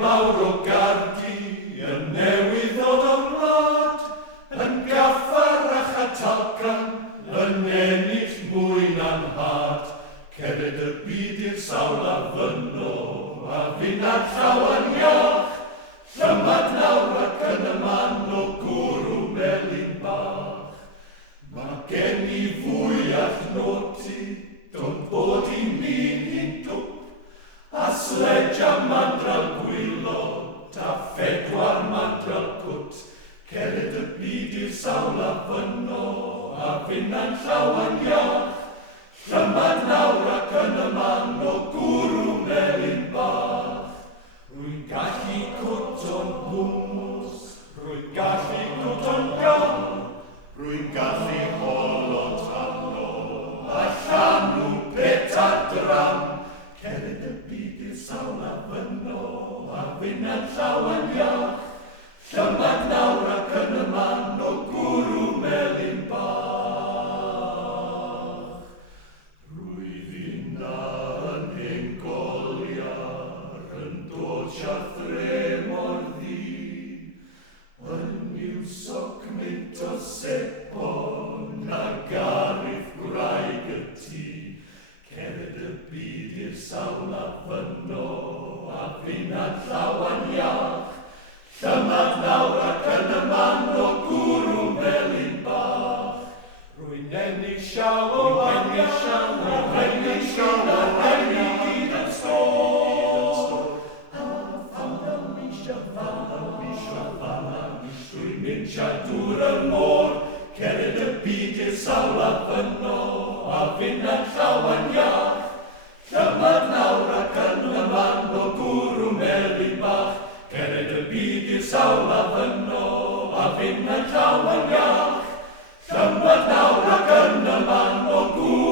mawr o gardi yn newydd ddod o'r wlad, yn gaffar a chatalcan, yn ennill mwy na'n had. Cered y byd i'r sawl a fynno, a finnau'r llawan iach, llymad nawr ac yn y man o gwrw melyn bach. Mae gen i fwy adnodi, don bod i mi'n hi'n dwp, a sledge a mandral gwylod, a phedwar mandral pwt. Cered y byd i'r sawl a fynno, a finnau'n llawan iach, llymad nawr ac yn y man o gwrw melyn bach. Rwy'n gallu cwto'n hwms, rwy'n gallu cwto'n gam, rwy'n gallu holo tanno, a llanw petar dram. Cered y byd i'r sawl a fynno, a finnau'n llawan iach, llymad nawr ac yn y man o gwrw melyn bach. Rwy'n finna yn hen goliar, yn dod siarthre mor ddi, yn i'w soc mynt o sebon a garith gwraig y tŷ. Cered y byd i'r sawl a fynno, a finnau'n llawan iach, llymad nawr ac yn y man o gwrw melyn bach. Rwy'n ennill siaw o aniach, rwy'n ennill siaw o aniach gyd yn stor. A ffanna misio fanna, rwy'n mynd siadwr y môr. Cered y byd i'r sawl a fynno, a finnau'n llawan iach, llymad nawr ac yn y man o gwrw melyn bach. Cered y byd i'r sawl a fynno, a finnau'n llawan iach, llymad nawr ac yn y man o gwrw